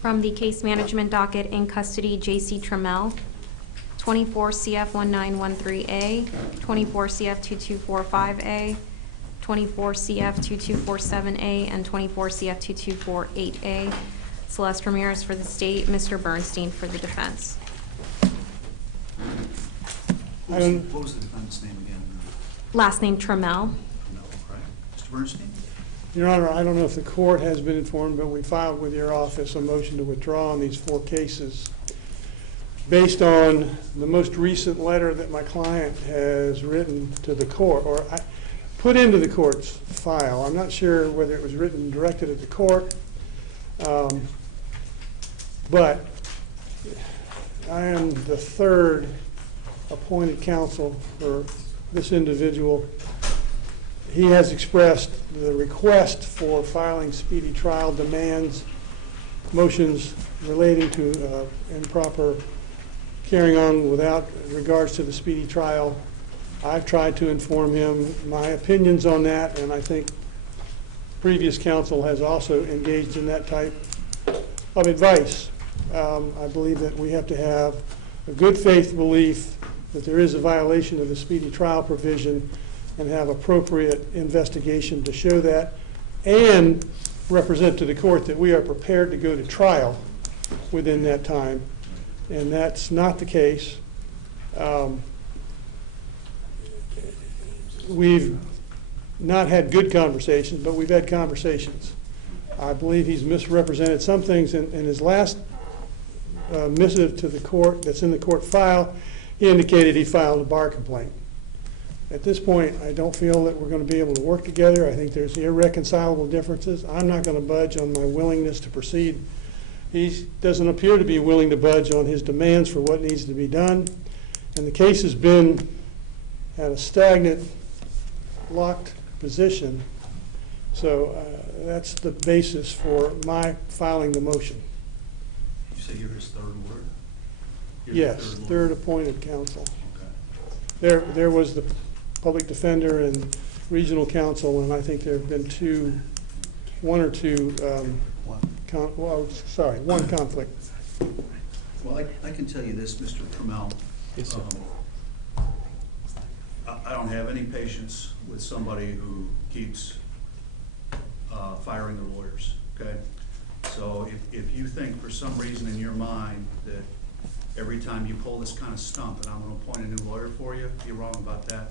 From the case management docket, in custody, J.C. Trammell, 24 CF 1913A, 24 CF 2245A, 24 CF 2247A, and 24 CF 2248A. Celeste Ramirez for the state, Mr. Bernstein for the defense. What was the defendant's name again? Last name Trammell. No, right. Mr. Bernstein? Your Honor, I don't know if the court has been informed, but we filed with your office a motion to withdraw on these 4 cases based on the most recent letter that my client has written to the court, or put into the court's file. I'm not sure whether it was written directed at the court, but I am the 3rd appointed counsel for this individual. He has expressed the request for filing speedy trial demands, motions relating to improper carrying on without regards to the speedy trial. I've tried to inform him my opinions on that, and I think previous counsel has also engaged in that type of advice. I believe that we have to have a good faith belief that there is a violation of the speedy trial provision and have appropriate investigation to show that, and represent to the court that we are prepared to go to trial within that time. And that's not the case. We've not had good conversations, but we've had conversations. I believe he's misrepresented some things in his last missive to the court that's in the court file. He indicated he filed a bar complaint. At this point, I don't feel that we're going to be able to work together. I think there's irreconcilable differences. I'm not going to budge on my willingness to proceed. He doesn't appear to be willing to budge on his demands for what needs to be done. And the case has been at a stagnant, locked position. So that's the basis for my filing the motion. You say you're his 3rd ward? Yes, 3rd appointed counsel. Okay. There was the public defender and regional counsel, and I think there have been one conflict. Well, I can tell you this, Mr. Trammell. Yes, sir. I don't have any patience with somebody who keeps firing their lawyers, okay? So if you think for some reason in your mind that every time you pull this kind of stunt that I'm going to appoint a new lawyer for you, you're wrong about that.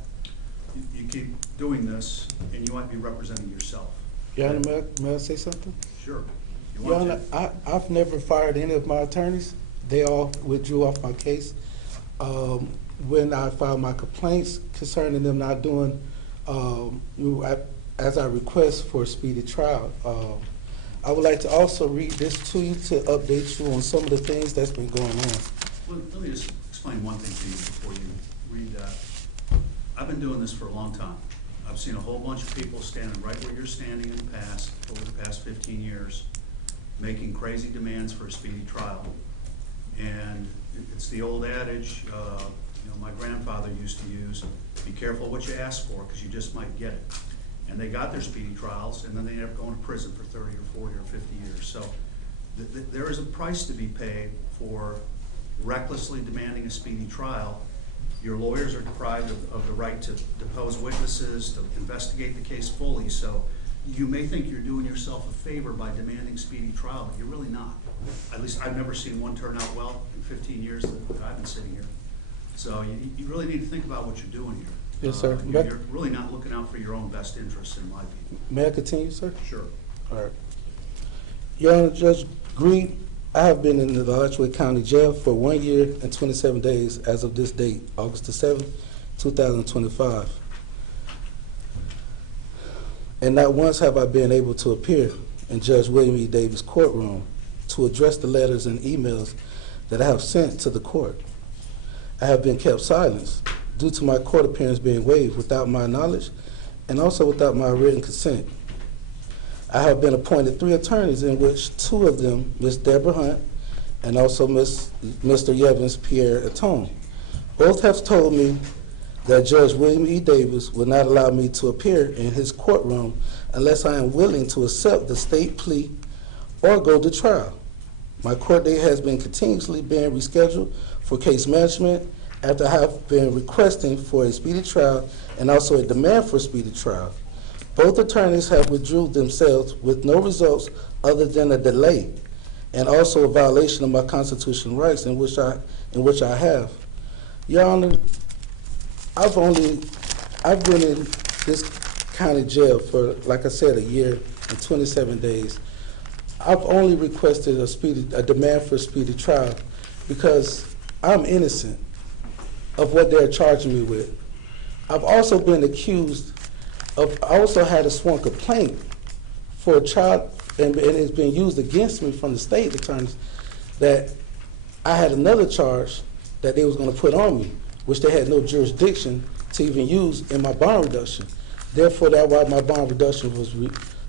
You keep doing this, and you might be representing yourself. Your Honor, may I say something? Sure. Your Honor, I've never fired any of my attorneys. They all withdrew off my case. When I filed my complaints concerning them not doing as I request for a speedy trial, I would like to also read this to you to update you on some of the things that's been going on. Well, let me just explain one thing to you before you read that. I've been doing this for a long time. I've seen a whole bunch of people standing right where you're standing in the past, over the past 15 years, making crazy demands for a speedy trial. And it's the old adage, my grandfather used to use, be careful what you ask for, because you just might get it. And they got their speedy trials, and then they ended up going to prison for 30 or 40 or 50 years. So there is a price to be paid for recklessly demanding a speedy trial. Your lawyers are deprived of the right to depose witnesses, to investigate the case fully. So you may think you're doing yourself a favor by demanding speedy trial, but you're really not. At least I've never seen one turn out well in 15 years that I've been sitting here. So you really need to think about what you're doing here. Yes, sir. You're really not looking out for your own best interests, in my view. May I continue, sir? Sure. All right. Your Honor, Judge Green, I have been in the Alachua County Jail for 1 year and 27 days as of this date, August the 7th, 2025. And not once have I been able to appear in Judge William E. Davis' courtroom to address the letters and emails that I have sent to the court. I have been kept silent due to my court appearance being waived without my knowledge and also without my written consent. I have been appointed 3 attorneys, in which 2 of them, Ms. Deborah Hunt and also Mr. Yevans Pierre Atone, both have told me that Judge William E. Davis will not allow me to appear in his courtroom unless I am willing to accept the state plea or go to trial. My court date has been continuously being rescheduled for case management after I have been requesting for a speedy trial and also a demand for a speedy trial. Both attorneys have withdrew themselves with no results other than a delay and also a violation of my constitutional rights in which I have. Your Honor, I've been in this county jail for, like I said, a year and 27 days. I've only requested a demand for a speedy trial because I'm innocent of what they're charging me with. I've also been accused of, I also had a sworn complaint for a child, and it's been used against me from the state attorneys that I had another charge that they was going to put on me, which they had no jurisdiction to even use in my bond reduction. Therefore, that's why my bond reduction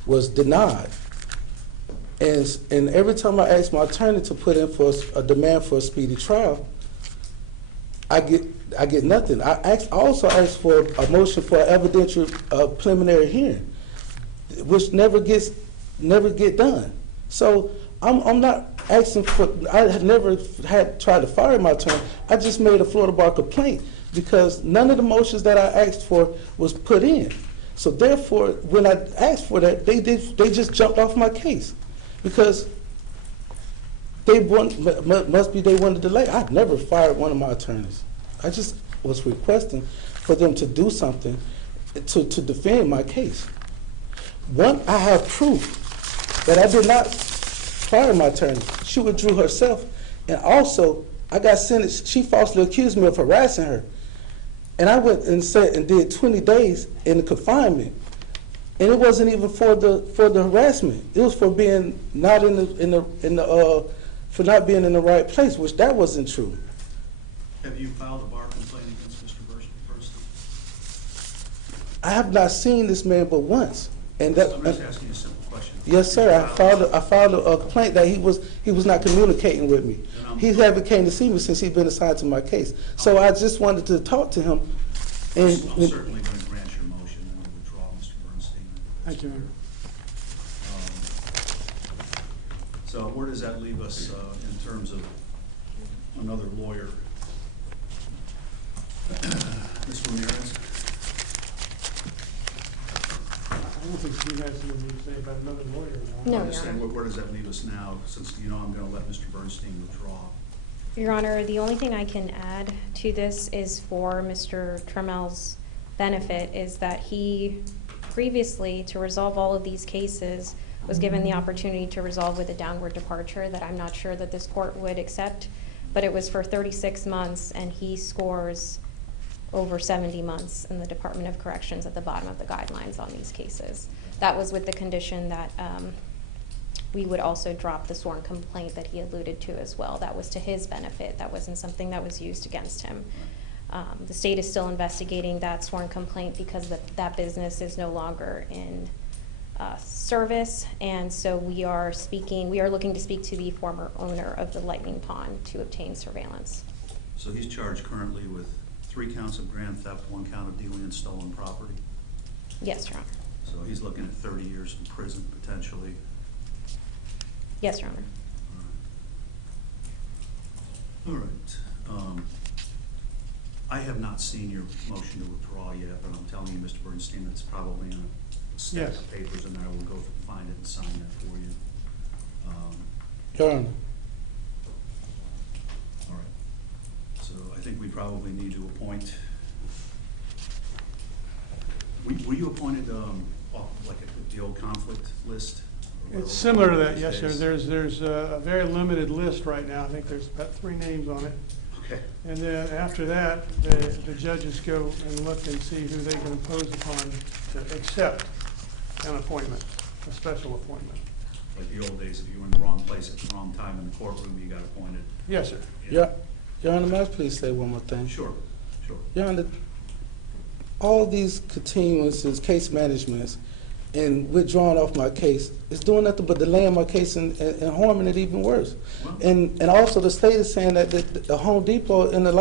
was denied. And every time I ask my attorney to put in for a demand for a speedy trial, I get nothing. I also asked for a motion for an evidentiary preliminary hearing, which never get done. So I'm not asking for. I had never tried to fire my attorney. I just made a Florida bar complaint because none of the motions that I asked for was put in. So therefore, when I asked for that, they just jumped off my case because they must be they wanted to delay. I've never fired one of my attorneys. I just was requesting for them to do something to defend my case. One, I have proof that I did not fire my attorney. She withdrew herself, and also I got sentenced. She falsely accused me of harassing her, and I went and did 20 days in the confinement, and it wasn't even for the harassment. It was for being not for not being in the right place, which that wasn't true. Have you filed a bar complaint against Mr. Bernstein? I have not seen this man but once, and that. I'm just asking you a simple question. Yes, sir. I filed a complaint that he was not communicating with me. He haven't came to see me since he's been assigned to my case. So I just wanted to talk to him. And I'm certainly going to grant your motion and withdraw, Mr. Bernstein. Thank you, Mayor. So where does that leave us in terms of another lawyer? Ms. Ramirez? I don't think you guys have anything to say about another lawyer. No, I'm just Your saying, Honor. where does that leave us now, since you know I'm going to let Mr. Bernstein withdraw? Your Honor, the only thing I can add to this is for Mr. Tramel's benefit is that he previously, to resolve all of these cases, was given the opportunity to resolve with a downward departure that I'm not sure that this court would accept, but it was for 36 months, and he scores over 70 months in the Department of Corrections at the bottom of the guidelines on these cases. That was with the condition that we would also drop the sworn complaint that he alluded to as well. That was to his benefit. That wasn't something that was used against him. The state is still investigating that sworn complaint because that business is no longer in service, and so we are looking to speak to the former owner of the Lightning Pond to obtain surveillance. So he's charged currently with 3 counts of grand theft, 1 count of dealing in stolen property. Yes, Your Honor. So he's looking at 30 years in prison potentially. Yes, Your Honor. All right. I have not seen your motion to withdraw yet, but I'm telling you, Mr. Bernstein, it's probably in a stack Yes. of papers, and I will go find it and sign that for you. Your Honor, All right. So I think we probably need to appoint. Were you appointed like the old conflict list? It's similar to that, These yes, sir. days? There's a very limited list right now. I think there's about 3 names on it. Okay. And then after that, the judges go and look and see who they can impose upon to accept an appointment, a special appointment. Like the old days, if you were in the wrong place at the wrong time in the courtroom, you got appointed. Yes, sir. Your Honor, may I please say one more thing? Sure, sure. Your Honor, all these continuances, case managements, and withdrawing off my case is doing nothing but delaying my case and harming it even worse. Well, And also the state is saying that the Home Depot and the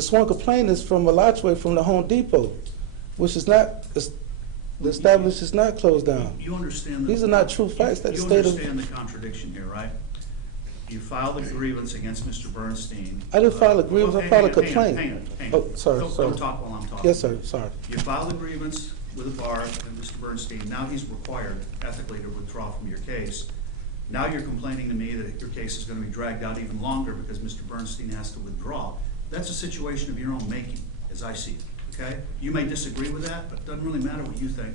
sworn complaint is from a lodgeway from the Home Depot, which is not. The establishment is not closed down. You understand. These are not true facts that the state of. You understand the contradiction here, right? You filed a grievance against Mr. Bernstein. I didn't file a grievance, I filed a complaint. Hang on. Oh, sorry, sorry. Don't talk while I'm talking. Yes, sir, sorry. You filed a grievance with the bar and Mr. Bernstein. Now he's required ethically to withdraw from your case. Now you're complaining to me that your case is going to be dragged out even longer because Mr. Bernstein has to withdraw. That's a situation of your own making, as I see it, okay? You may disagree with that, but it doesn't really matter what you think,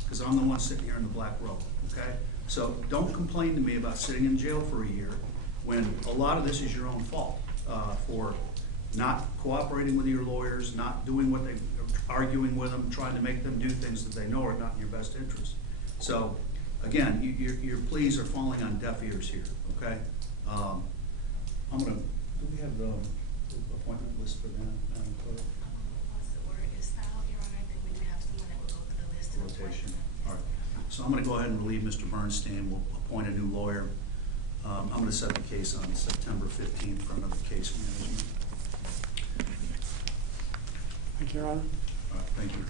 because I'm the one sitting here in the black robe, okay? So don't complain to me about sitting in jail for a year when a lot of this is your own fault for not cooperating with your lawyers, not doing what they, arguing with them, trying to make them do things that they know are not in your best interest. So, again, your pleas are falling on deaf ears here, okay? I'm gonna, do we have the appointment list for that? Once the order is filed, Your Honor, then we do have someone that will go through the list of Rotation. appointments. All right. So I'm gonna go ahead and relieve Mr. Bernstein. We'll appoint a new lawyer. I'm gonna set the case on September 15th for another case management. Thank you, Your Honor. All right, thank you.